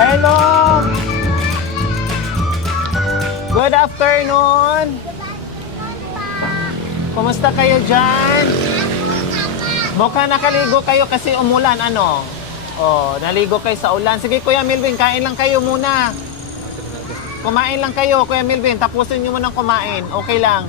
Hello! Good afternoon! Kumusta kayo dyan? Mukhang nakaligo kayo kasi umulan, ano? Oh, naligo kayo sa ulan. Sige, Kuya Melvin, kain lang kayo muna. Kumain lang kayo, Kuya Melvin. Tapusin nyo munang kumain. Okay lang.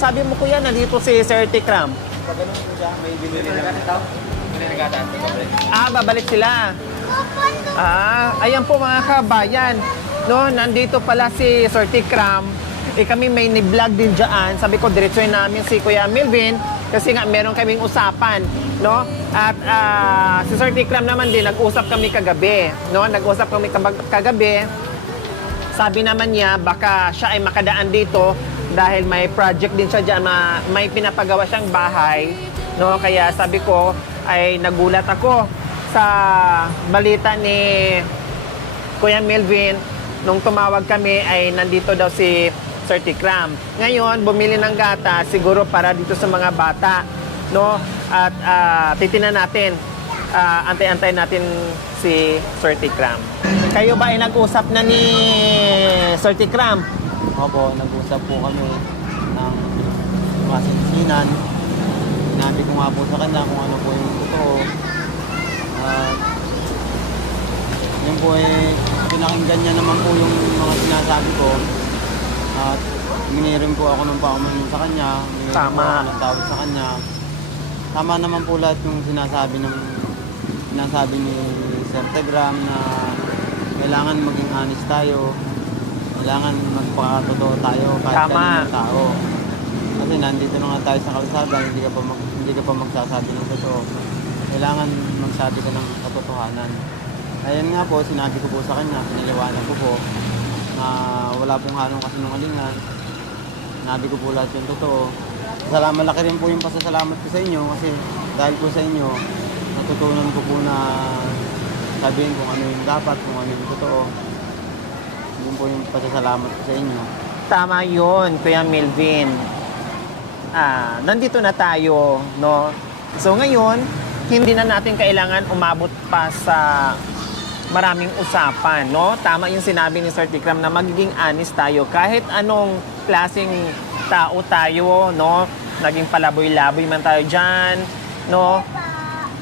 Sabi mo, Kuya, nandito si Sir Tikram. Pag ganun po siya, may binili na ito. Babalik sila. Ayan po mga kabayan. No, nandito pala si Sir Tikram. Kami may ni-vlog din dyan. Sabi ko, diretsuhin namin si Kuya Melvin kasi nga meron kaming usapan, no? At si Sir Tikram naman din, nag-usap kami kagabi, no? Nag-usap kami kagabi. Sabi naman niya, baka siya ay makadaan dito dahil may project din siya dyan, may pinapagawa siyang bahay, no? Kaya sabi ko, ay nagulat ako sa balita ni Kuya Melvin nung tumawag kami ay nandito daw si Sir Tikram. Ngayon, bumili ng gata siguro para dito sa mga bata, no? At titinan natin, antay-antay natin si Sir Tikram. Kayo ba ay nag-usap na ni Sir Tikram? Opo, nag-usap po kami ng masinsinan. Sinabi ko nga po sa kanya kung ano po yung totoo. Yun po pinakinggan niya naman po yung mga sinasabi ko. At minirin po ako ng pauman sa kanya. Tama. Ako ng tawad sa kanya. Tama naman po lahat yung sinasabi ni Sir Tikram na kailangan maging honest tayo. Kailangan magpakatotoo tayo kahit kaninong tao. Kasi nandito na nga tayo sa kalsada, hindi ka pa magsasabi ng totoo. Kailangan magsabi ka ng katotohanan. Ayan nga po, sinabi ko po sa kanya, pinaliwanag ko po na wala pong halong kasinungalingan. Sinabi ko po lahat yung totoo. Malaki rin po yung pasasalamat ko sa inyo kasi dahil po sa inyo, natutunan ko po na sabihin kung ano yung dapat, kung ano yung totoo. Yun po yung pasasalamat ko sa inyo. Tama yun, Kuya Melvin. Nandito na tayo, no? So ngayon, hindi na natin kailangan umabot pa sa maraming usapan, no? Tama yung sinabi ni Sir Tikram na magiging honest tayo. Kahit anong klaseng tao tayo, no? Naging palaboy-laboy man tayo dyan, no?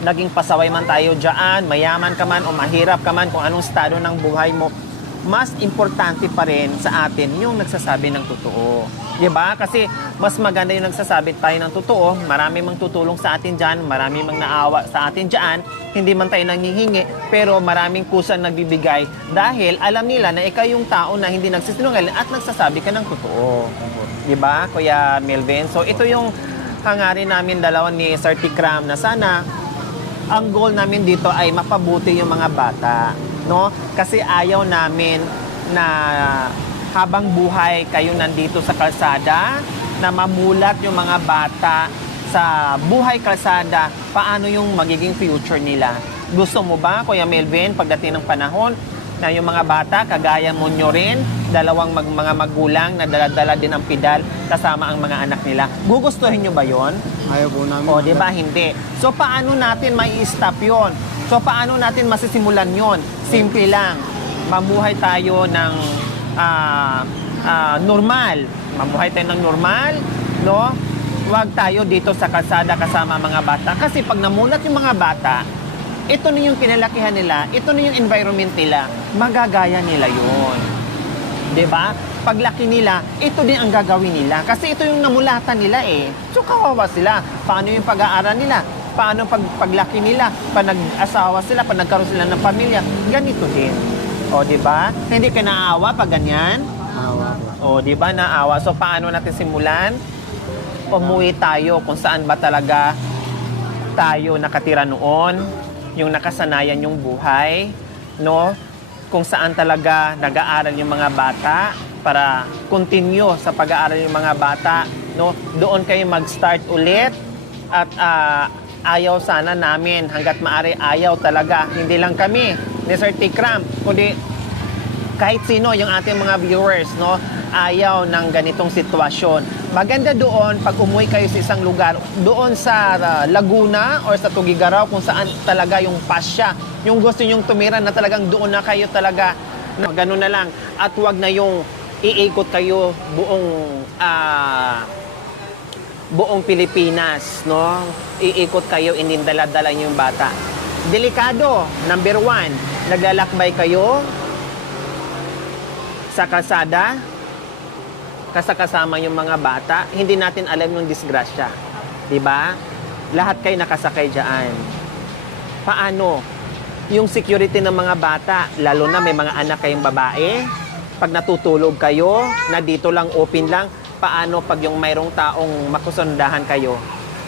Naging pasaway man tayo dyan, mayaman ka man o mahirap ka man, kung anong estado ng buhay mo, mas importante pa rin sa atin yung nagsasabi ng totoo. 'Di ba? Kasi mas maganda yung nagsasabi tayo ng totoo, marami mang tutulong sa atin diyan, marami mang naawa sa atin diyan, hindi man tayo nanghihingi, pero maraming kusang nagbibigay dahil alam nila na ikaw yung tao na hindi nagsisinungaling at nagsasabi ka ng totoo. 'Di ba, Kuya Melvin? So ito yung hangarin namin dalawa ni Sir Tikram na sana ang goal namin dito ay mapabuti yung mga bata, no? Kasi ayaw namin na habang buhay kayo nandito sa kalsada, na mamulat yung mga bata sa buhay kalsada, paano yung magiging future nila. Gusto mo ba, Kuya Melvin, pagdating ng panahon, na yung mga bata, kagaya mo nyo rin, dalawang mga magulang na dala-dala din ang pedal kasama ang mga anak nila. Gugustuhin nyo ba yon? Ayaw po namin. O, di ba? Hindi. So, paano natin may stop yon? So, paano natin masisimulan yon? Simple lang. Mamuhay tayo ng normal. Mamuhay tayo ng normal, no? Huwag tayo dito sa kalsada kasama mga bata. Kasi pag namulat yung mga bata, ito na yung pinalakihan nila, ito na yung environment nila, magagaya nila yun. 'Di ba? Paglaki nila, ito din ang gagawin nila. Kasi ito yung namulatan nila eh. So, kawawa sila. Paano yung pag-aaral nila? Paano paglaki nila? Pag nag-asawa sila, pag nagkaroon sila ng pamilya, ganito din. O, 'di ba? Hindi ka naawa pag ganyan? Naawa O, po. 'di ba? Naawa. So, paano natin simulan? Umuwi tayo kung saan ba talaga tayo nakatira noon, yung nakasanayan yung buhay, no? Kung saan talaga nag-aaral yung mga bata para continue sa pag-aaral yung mga bata, no? Doon kayo mag-start ulit at ayaw sana namin, hanggat maaari ayaw talaga, hindi lang kami ni Sir Tikram, kundi kahit sino yung ating mga viewers, no? Ayaw ng ganitong sitwasyon. Maganda doon pag umuwi kayo sa isang lugar, doon sa Laguna or sa Tugigaraw kung saan talaga yung pasya, yung gusto nyong tumira na talagang doon na kayo talaga, no, ganun na lang. At wag na yung iikot kayo buong Pilipinas, no? Iikot kayo, inindala-dala yung bata. Delikado, number 1, naglalakbay kayo sa kalsada, kasama yung mga bata, hindi natin alam yung disgrasya. Diba? Lahat kayo nakasakay dyan. Paano? Yung security ng mga bata, lalo na may mga anak kayong babae, pag natutulog kayo, na dito lang, open lang, paano pag yung mayroong taong makusundahan kayo?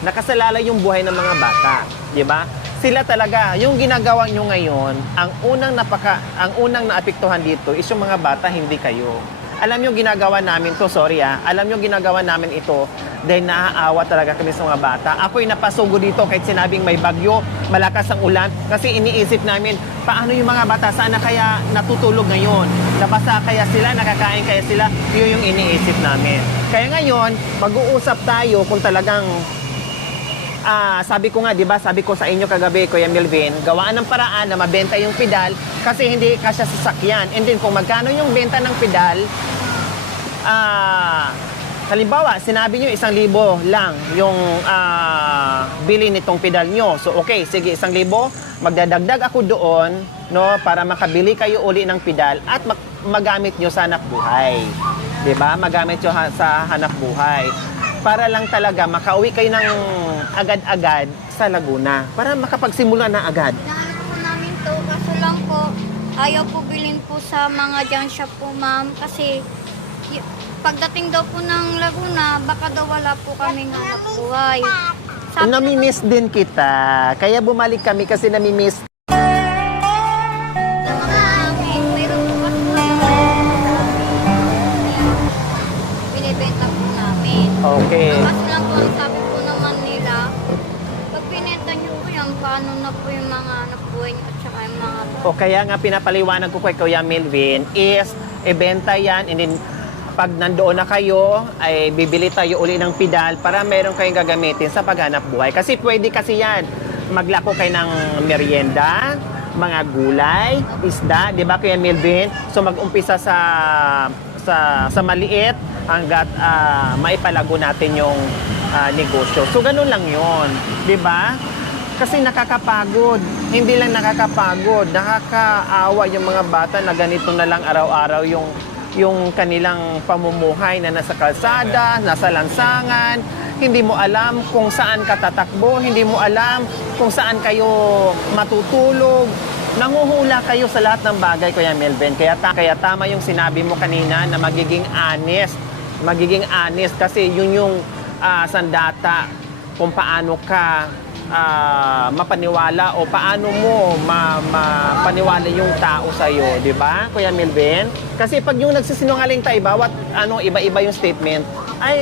Nakasalalay yung buhay ng mga bata. Diba? Sila talaga, yung ginagawa nyo ngayon, ang unang naapektuhan dito is yung mga bata, hindi kayo. Alam nyo ginagawa namin to, alam nyo ginagawa namin ito dahil naaawa talaga kami sa mga bata. Ako'y napasugo dito kahit sinabing may bagyo, malakas ang ulan, kasi iniisip namin, paano yung mga bata, saan na kaya natutulog ngayon? Nabasa kaya sila, nakakain kaya sila? Yun yung iniisip namin. Kaya ngayon, mag-uusap tayo kung talagang sabi ko nga, di ba, sabi ko sa inyo kagabi, Kuya Melvin, gawaan ng paraan na mabenta yung pedal kasi hindi kasya sasakyan. And then kung magkano yung benta ng pedal, halimbawa, sinabi nyo 1,000 lang yung bili nitong pedal nyo. So okay, sige, 1,000, magdadagdag ako doon, no, para makabili kayo uli ng pedal at magamit nyo sa hanap buhay. Di ba? Magamit nyo sa hanap buhay. Para lang talaga makauwi kayo ng agad-agad sa Laguna. Para makapagsimula na agad. Nahanap po namin to, kaso lang po, ayaw po bilhin po sa mga junk shop po, ma'am. Kasi pagdating daw po ng Laguna, baka daw wala po kaming hanap buhay. Namimiss din kita. Kaya bumalik kami kasi namimiss. Sa mga amin, mayroon po kasi binibenta po namin. Okay. Kaso lang po, ang sabi po naman nila, pag pinenta nyo po yan, paano na po yung mga hanap buhay nyo at saka yung mga O kaya nga pinapaliwanag ko kay Kuya Melvin is ibenta yan and then pag nandoon na kayo ay bibili tayo uli ng pedal para meron kayong gagamitin sa paghanap buhay. Kasi pwede kasi yan. Maglako kayo ng merienda, mga gulay, isda, di ba Kuya Melvin? So mag-umpisa sa maliit hanggat maipalago natin yung negosyo. So ganun lang yon, di ba? Kasi nakakapagod. Hindi lang nakakapagod, nakakaawa yung mga bata na ganito na lang araw-araw yung kanilang pamumuhay na nasa kalsada, nasa lansangan. Hindi mo alam kung saan ka tatakbo, hindi mo alam kung saan kayo matutulog. Nanguhula kayo sa lahat ng bagay, Kuya Melvin. Kaya tama yung sinabi mo kanina na magiging honest. Magiging honest kasi yun yung sandata kung paano ka mapaniwala o paano mo mapaniwala yung tao sa iyo, di ba? Kuya Melvin? Kasi pag yung nagsisinungaling tayo, bawat iba-iba yung statement, ay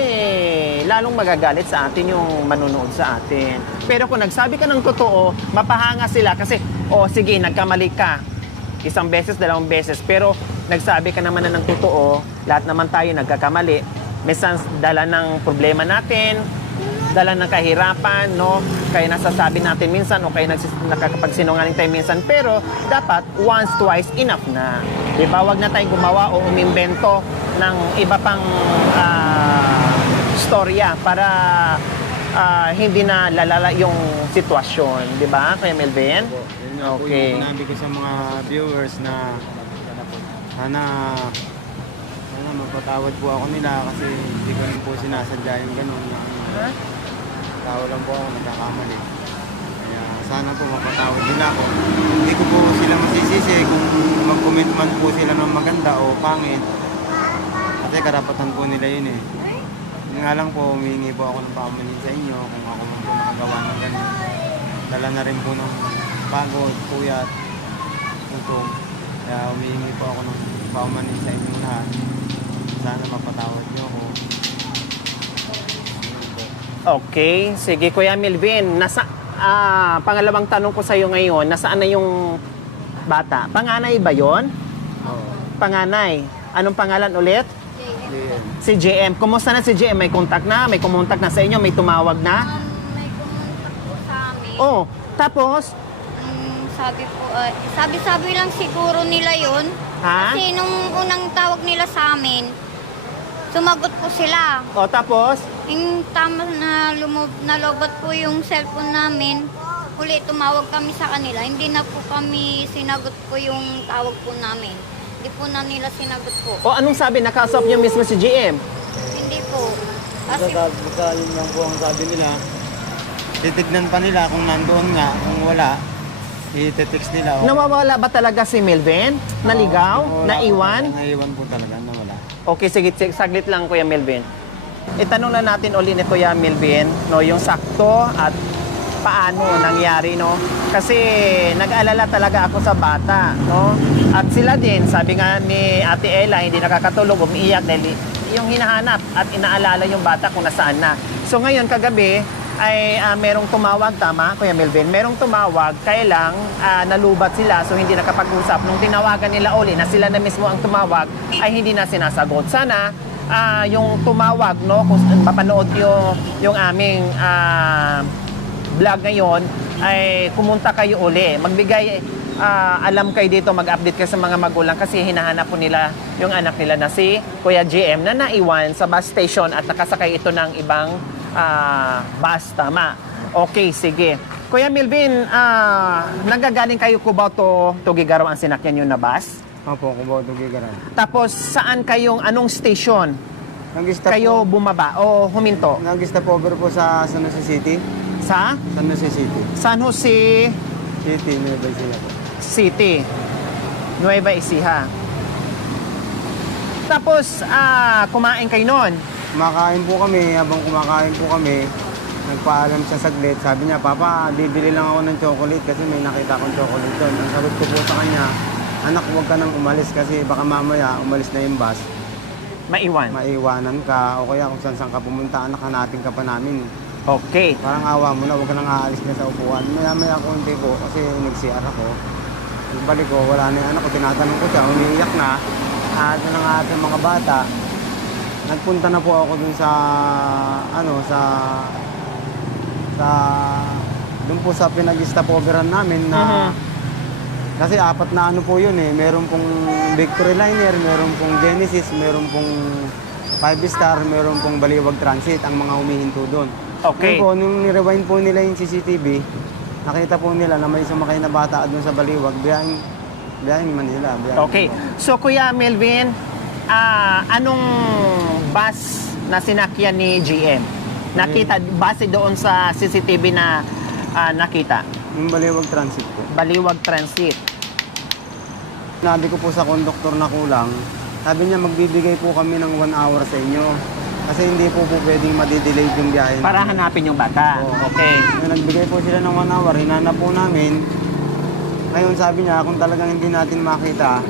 lalong magagalit sa atin yung manunood sa atin. Pero kung nagsabi ka ng totoo, mapahanga sila kasi, sige, nagkamali ka. 1 beses, 2 beses. Pero nagsabi ka naman na ng totoo, lahat naman tayo nagkakamali. Minsan dala ng problema natin, dala ng kahirapan, no? Kaya nasasabi natin minsan o kaya nakakapagsinungaling tayo minsan. Pero dapat once, twice, enough na. Diba? Huwag na tayong gumawa o umimbento ng iba pang storya para hindi na lalala yung sitwasyon. Diba, Kuya Melvin? Yun nga po Okay. yung sinabi ko sa mga viewers na sana mapatawad po ako nila kasi hindi ko rin po sinasadya yung ganun. Tao lang po ako, nagkakamali. Kaya sana po mapatawad nila ako. Hindi ko po sila masisisi kung mag-comment man po sila ng maganda o pangit. Kasi karapatan po nila yun eh. Yun nga lang po, humingi po ako ng pamanin sa inyo kung ako man po nakagawa ng ganun. Dala na rin po ng pagod, puyat, gutom. Kaya humingi po ako ng pamanin sa inyo lahat. Sana mapatawad niyo ako. Okay. Sige, Kuya Melvin. Pangalawang tanong ko sa iyo ngayon, nasaan na yung bata? Panganay ba yon? Oo. Panganay. Anong pangalan ulit? Lian. Si GM. Kumusta na si GM? May contact na? May kumontak na sa inyo? May tumawag na? May kumontak po sa amin. Oh, tapos, Sabi po, sabi-sabi lang siguro nila yun. Ha? Kasi nung unang tawag nila sa amin, sumagot po sila. oh, tapos, Yung tama na nalobat po yung cellphone namin, uli tumawag kami sa kanila. Hindi na po kami sinagot po yung tawag po namin. Hindi po na nila sinagot po. o anong sabi? Nakausap niyo mismo si GM? Hindi po. Kasi Basta yun lang po ang sabi nila. Titignan pa nila kung nandoon nga, kung wala, i-text nila. Nawawala ba talaga si Melvin? Naligaw? Wala Naiwan? po, naiwan po talaga, nawala. Okay, sige, saglit lang Kuya Melvin. Itanong na natin uli ni Kuya Melvin, no, yung sakto at paano nangyari, no? Kasi nag-alala talaga ako sa bata, no? At sila din, sabi nga ni Ate Ella, hindi nakakatulog, umiiyak dahil yung hinahanap at inaalala yung bata kung nasaan na. So ngayon, kagabi, ay merong tumawag, tama, Kuya Melvin? Merong tumawag, kaya lang nalubat sila, so hindi nakapag-usap. Nung tinawagan nila uli na sila na mismo ang tumawag, ay hindi na sinasagot. Sana yung tumawag, no, kung mapanood yung aming vlog ngayon, ay kumunta kayo uli. Magbigay alam kayo dito, mag-update kayo sa mga magulang kasi hinahanap po nila yung anak nila na si Kuya GM na naiwan sa bus station at nakasakay ito ng ibang bus, tama. Okay, sige. Kuya Melvin, nagagaling kayo Cubao to Tugigaraw ang sinakyan yun na bus? Opo, kung ba ito gigaran. Tapos saan kayong, anong station Nag-stop kayo po, bumaba o huminto? nag-stop over po sa San Jose City. Sa San Jose City. San Jose City, Nueva Ecija po. City, Nueva Ecija. Tapos, kumain kayo noon. Kumakain po kami, habang kumakain po kami, nagpaalam siya saglit. Sabi niya, Papa, bibili lang ako ng chocolate kasi may nakita akong chocolate doon. Ang sagot ko po sa kanya, anak, huwag ka nang umalis kasi baka mamaya umalis na yung bus. Maiwan. Maiwanan ka o kaya kung saan ka pumunta, anak, hanapin ka pa namin. Okay. Parang awa mo na, huwag ka nang aalis na sa upuan. Maya-maya konti po kasi nag-CR ako. Pagbalik ko, wala na yung anak ko. Tinatanong ko siya, umiiyak na. At na nga sa mga bata. Nagpunta na po ako dun sa, dun po sa pinag-stopoveran namin na, kasi apat na ano po yun eh. Meron pong Victory Liner, meron pong Genesis, meron pong 5-star, meron pong Baliwag Transit ang mga humihinto doon. Okay. Ngayon po, nung nirewind po nila yung CCTV, nakita po nila na may sumakay na bata doon sa Baliwag, biyahing Manila. Okay. So, Kuya Melvin, anong bus na sinakyan ni GM? Nakita, base doon sa CCTV na nakita? Yung Baliwag Transit po. Baliwag Transit. Sinabi ko po sa konduktor na kulang, sabi niya magbibigay po kami ng 1 hour sa inyo. Kasi hindi po pwedeng madidelay yung biyahe. Para hanapin yung bata. Oo. Okay. Ngayon, nagbigay po sila ng 1 hour, hinanap po namin. Ngayon sabi niya, kung talagang hindi natin makita,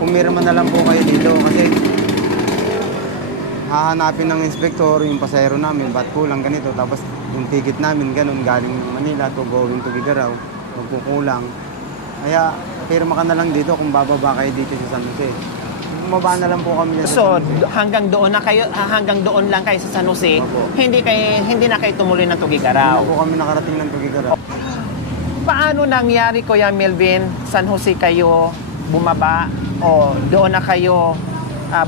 pumirma na lang po kayo dito kasi hahanapin ng inspektor yung pasahero namin, ba't kulang ganito. Tapos yung ticket namin, ganun, galing Manila to going to Bigaraw, magkukulang. Kaya pirma ka na lang dito kung bababa kayo dito sa San Jose. Bumaba na lang po kami dyan sa So, San Jose. hanggang doon lang kayo sa San Jose, Opo. hindi na kayo tumuloy ng Hindi Tugigaraw. na po kami nakarating ng Tugigaraw. Paano nangyari, Kuya Melvin, San Jose kayo bumaba o doon na kayo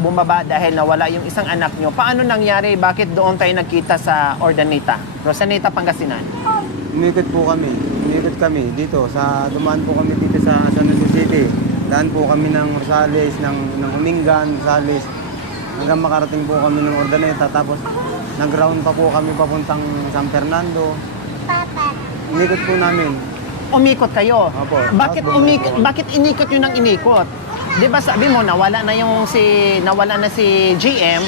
bumaba dahil nawala yung isang anak nyo? Paano nangyari? Bakit doon tayo nagkita sa Ordaneta? Rosaneta, Pangasinan? Umikot po kami. Umikot kami dito. Dumaan po kami dito sa San Jose City. Daan po kami ng Rosales, ng Umingan, Rosales. Hanggang makarating po kami ng Ordaneta. Tapos nag-round pa po kami papuntang San Fernando. Umikot po namin. Umikot kayo? Opo. Bakit inikot yun ng inikot? Di ba sabi mo, nawala na si GM,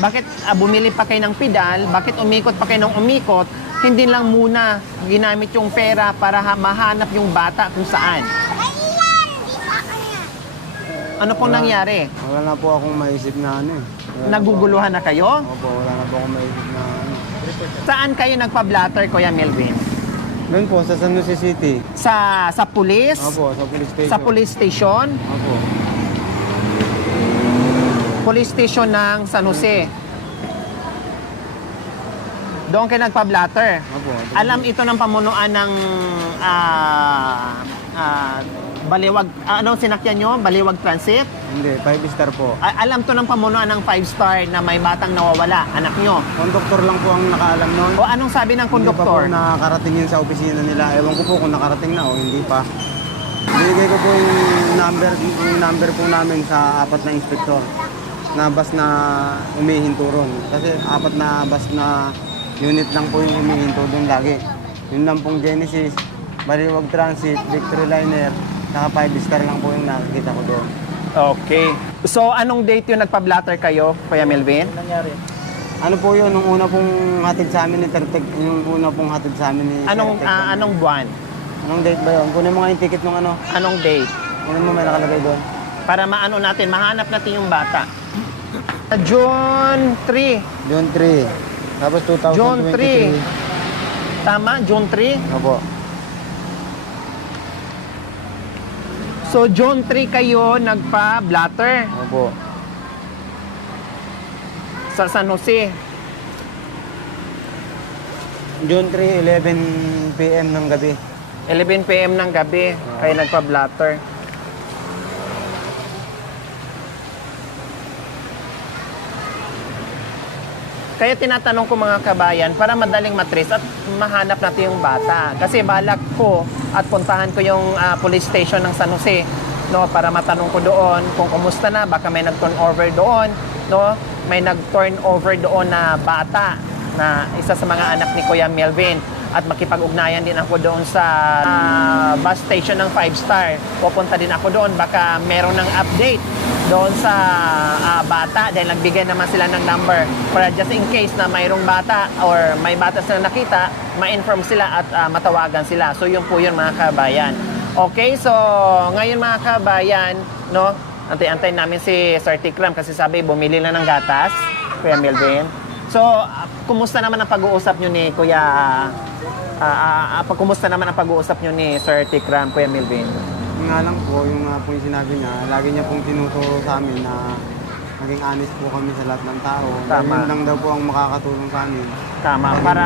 bakit bumili pa kayo ng pedal, bakit umikot pa kayo ng umikot, hindi lang muna ginamit yung pera para mahanap yung bata kung saan? Ano pong nangyari? Wala na po akong maisip na ano eh. Naguguluhan na kayo? Opo, wala na po akong maisip na ano. Saan kayo nagpa-blatter, Kuya Melvin? Doon po, sa San Jose City. Sa police? Opo, sa police station. Sa police station? Opo. Police station ng San Jose. Doon kayo nagpa-blatter. Opo. Alam ito ng pamunuan ng Baliwag, ano sinakyan nyo? Baliwag Transit? Hindi, 5-star po. Alam to ng pamunuan ng 5-star na may batang nawawala, anak nyo. Konduktor lang po ang nakaalam noon. O anong sabi ng Hindi pa po konduktor? nakarating yun sa opisina nila. Ewan ko po kung nakarating na o hindi pa. Binigay ko po yung number po namin sa 4 na inspektor na bus na umihinto ron. Kasi 4 na bus na unit lang po yung umihinto doon lagi. Yun lang pong Genesis, Baliwag Transit, Victory Liner, saka 5-star lang po yung nakikita ko doon. Okay. So anong date yung nagpa-blatter kayo, Kuya Melvin? Nangyari? Ano po yun, nung una pong hatid sa amin ni Terteg, yung una pong hatid sa amin ni Anong Terteg. anong buwan? Anong date ba yun? Kunin mo nga yung ticket ng ano. Anong date? Kunin mo may nakalagay doon. Para maano natin, mahanap natin yung bata. June 3. June 3. Tapos 2023. June 3. Tama? June 3? Opo. So June 3 kayo nagpa-blatter Opo. sa San Jose. June 3, 11 p.m. ng gabi. 11 p.m. ng gabi kayo nagpa-blatter. Kaya tinatanong ko mga kabayan para madaling matrace at mahanap natin yung bata. Kasi balak ko at puntahan ko yung police station ng San Jose, no, para matanong ko doon kung kumusta na, baka may nag-turnover doon, no? May nag-turnover doon na bata na isa sa mga anak ni Kuya Melvin at makipag-ugnayan din ako doon sa bus station ng 5-star. Pupunta din ako doon, baka meron ng update doon sa bata dahil nagbigay naman sila ng number para just in case na mayroong bata or may bata sila nakita, ma-inform sila at matawagan sila. So yun po yun mga kabayan. Okay, so ngayon mga kabayan, no, antay-antay namin si Sir Tikram kasi sabi bumili lang ng gatas, Kuya Melvin. So, kumusta naman ang pag-uusap nyo ni Kuya, kumusta naman ang pag-uusap nyo ni Sir Tikram, Kuya Melvin? Yung nga lang po, yung po yung sinabi niya, lagi niya pong tinuturo sa amin na maging honest po kami sa lahat ng tao. Tama. Yun lang daw po ang makakatulong sa amin. Tama, para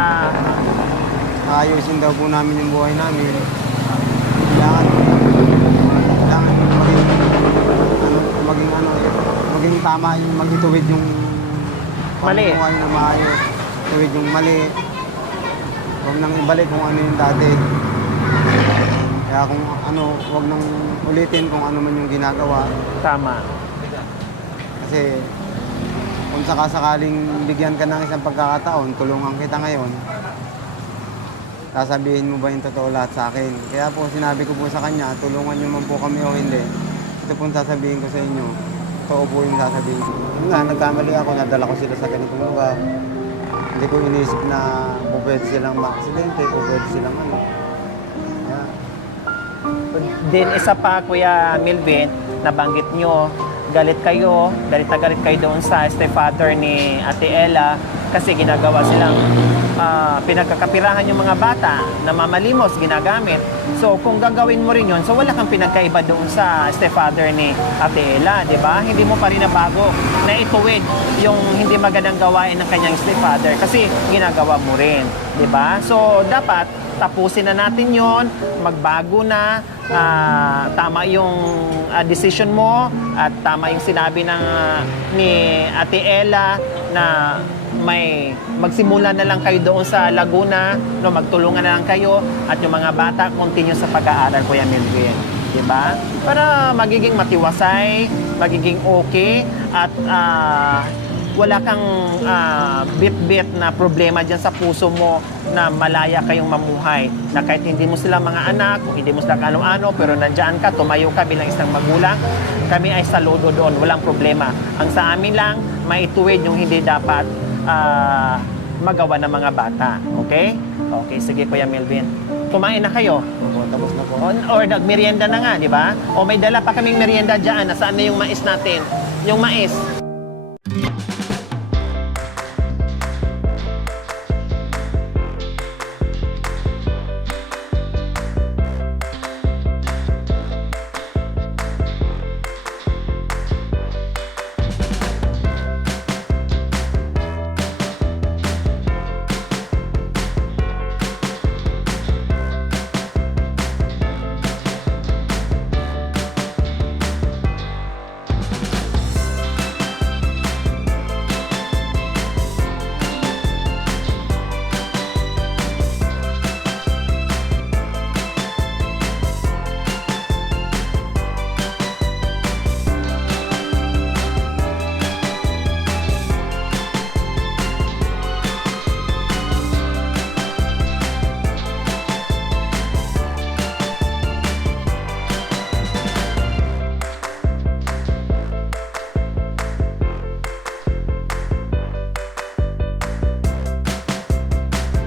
Ayusin daw po namin yung buhay namin. Kailangan maging tama yung magituwid yung Mali. pamumuhay na maayos. Tuwid yung mali. Huwag nang ibalik kung ano yung dati. Kaya kung ano, huwag nang ulitin kung ano man yung ginagawa. tama. Kasi kung sakasakaling bigyan ka ng isang pagkakataon, tulungan kita ngayon, sasabihin mo ba yung totoo lahat sa akin? Kaya po sinabi ko po sa kanya, tulungan niyo man po kami o hindi. Ito pong sasabihin ko sa inyo. Totoo po yung sasabihin ko. Yun nga, nagkamali ako, nadala ko sila sa ganitong lugar. Hindi ko inisip na po pwede silang ma-aksidente, po pwede silang ano. Kaya, Din isa pa, Kuya Melvin, nabanggit nyo, galit na galit kayo doon sa stepfather ni Ate Ella kasi ginagawa silang pinagkakapirahan yung mga bata na mamalimos, ginagamit. So, kung gagawin mo rin yun, so wala kang pinagkaiba doon sa stepfather ni Ate Ella, di ba? Hindi mo pa rin nabago na ituwid yung hindi magandang gawain ng kanyang stepfather kasi ginagawa mo rin, di ba? So, dapat tapusin na natin yon, magbago na, tama yung decision mo at tama yung sinabi ng ni Ate Ella na may magsimula na lang kayo doon sa Laguna, no, magtulungan na lang kayo at yung mga bata continue sa pag-aaral, Kuya Melvin, di ba? Para magiging matiwasay, magiging okay at wala kang bit-bit na problema dyan sa puso mo na malaya kayong mamuhay. Na kahit hindi mo sila mga anak, kung hindi mo sila ano-ano, pero nandyan ka, tumayo ka bilang isang magulang, kami ay saludo doon, walang problema. Ang sa amin lang, maituwid yung hindi dapat magawa ng mga bata. Okay? Okay, sige Kuya Melvin. Kumain na kayo? opo, tapos na po. Or nagmerienda na nga, di ba? O may dala pa kaming merienda dyan. Nasaan na yung mais natin? Yung mais.